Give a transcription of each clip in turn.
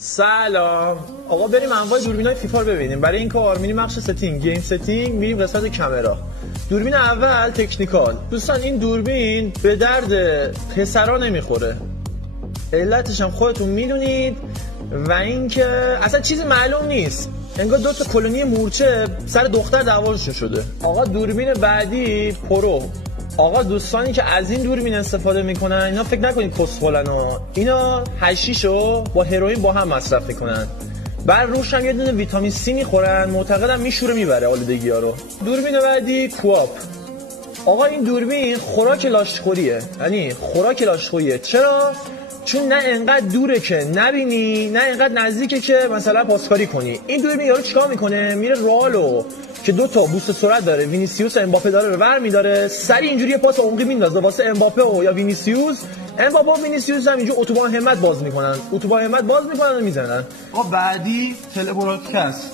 سلام آقا، بریم انواع دوربینای فیفا رو ببینیم. برای این کار میریم بخش ستینگ، گیم ستینگ، میریم قسمت کامرا. دوربین اول تکنیکال. دوستان این دوربین به درد پسرا نمیخوره، علتش هم خودتون میدونید و اینکه اصلا چیزی معلوم نیست، انگار دو تا کلونی مورچه سر دختر دعواشون شده. آقا دوربین بعدی پرو. آقا دوستانی که از این دوربین استفاده میکنن اینا فکر نکنید کسخلن ها، اینا حشیشو با هروئین با هم مصرف میکنن، بعد روش هم یه دونه ویتامین سی میخورن، معتقدم میشوره میبره آلودگی ها رو. دوربین بعدی کوآپ. آقا این دوربین خوراک لاشخوریه، یعنی خوراک لاشخوریه. چرا؟ چون نه انقدر دوره که نبینی، نه انقدر نزدیکه که مثلا پاسکاری کنی. این دوربین یارو چیکار میکنه؟ میره رئالو که دو تا بوست سرعت داره، وینیسیوس و امباپه داره، رو ور میداره، سری اینجوری یه پاس عمقی میندازه واسه امباپه و یا وینیسیوس. امباپه و وینیسیوس هم اینجا اتوبان همت باز میکنن، و میزنن. آقا بعدی تلبرودکست.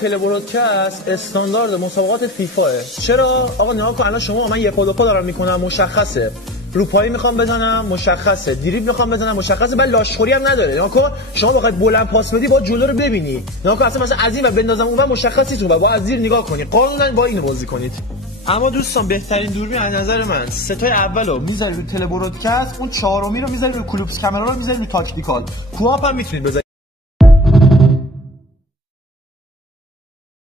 تلبرودکست استاندارد مسابقات فیفاه. چرا؟ آقا نگاه کن، الان شما، من یه پا دو پا دارم میکنم، مشخصه روپایی میخوام بزنم، مشخصه دریبل میخوام بزنم، مشخصه، بعد لاشخوری هم نداره. نگاه کن، شما بخواید بلند پاس بدی با جلو رو ببینی، نگاه کن اصلا از این و بندازم اون و مشخصی تو با از زیر نگاه کنی، قانونا با اینو بازی کنید. اما دوستان بهترین دوربین از نظر من ستای اولو میذاری رو تلبرودکست، اون چهارمی رو میذاری رو کلوپس کامرا، رو میذاری رو تاکتیکال. کوآپ هم میتونید بذارید.